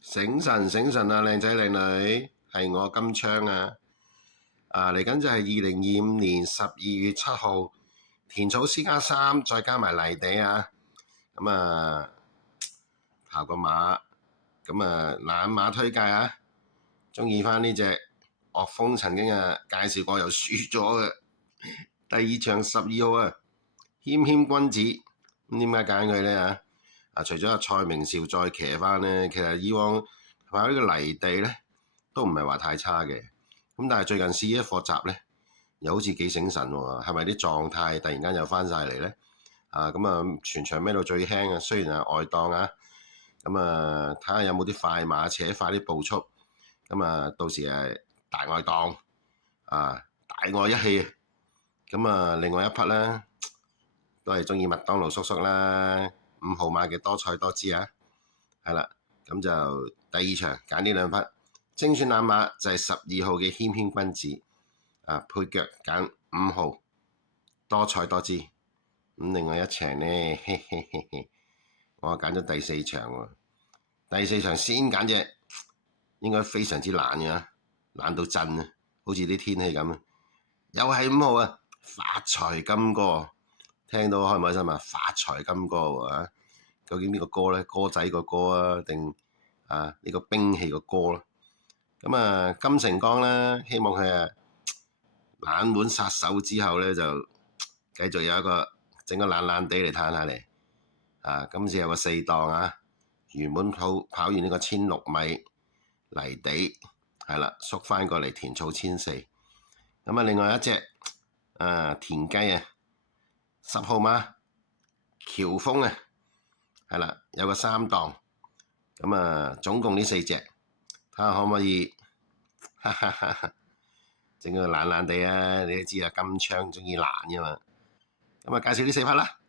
醒神啊，靚仔靚女，係我金槍啊！嚟緊就係2025年12月7號，田草私家3再加埋泥地啊！咁跑個馬，懶馬推介啊！中意翻呢隻岳峰曾經介紹過又輸咗嘅第2場12號啊，謙謙君子。咁點解揀佢呢？除咗蔡明紹再騎翻呢，其實以往跑呢個泥地呢都唔係話太差嘅。咁但係最近試一課習呢，又好似幾醒神喎。係咪啲狀態突然間又翻晒嚟呢？全場孭到最輕啊，雖然係外檔啊。睇下有冇啲快馬扯快啲步速。到時大外檔大外一氣。另外一匹呢，都係中意麥當勞叔叔啦。5號馬嘅多彩多姿啊，係啦，咁就第2場揀呢2匹精選攬馬就係12號嘅謙謙君子配腳揀5號多彩多姿。咁另外一場呢，我揀咗第4場喎。第4場先揀隻應該非常之懶嘅，懶到震啊，好似啲天氣咁。又係5號啊，發財金歌。聽到開唔開心啊？發財金歌喎，究竟呢個歌呢？歌仔個歌啊，定呢個兵器個歌咯？金城江呢，希望佢冷門殺手之後呢，就繼續有一個整個懶懶地嚟嘆下嚟。今次有個4檔啊，原本跑完呢個1600米泥地係啦，縮翻過嚟田草1400。另外一隻田雞啊，10號馬喬峰啊，係啦，有個3檔。總共呢4隻，睇下可唔可以整個懶懶地啊！你都知啊，金槍中意懶噶嘛。介紹呢4匹啦。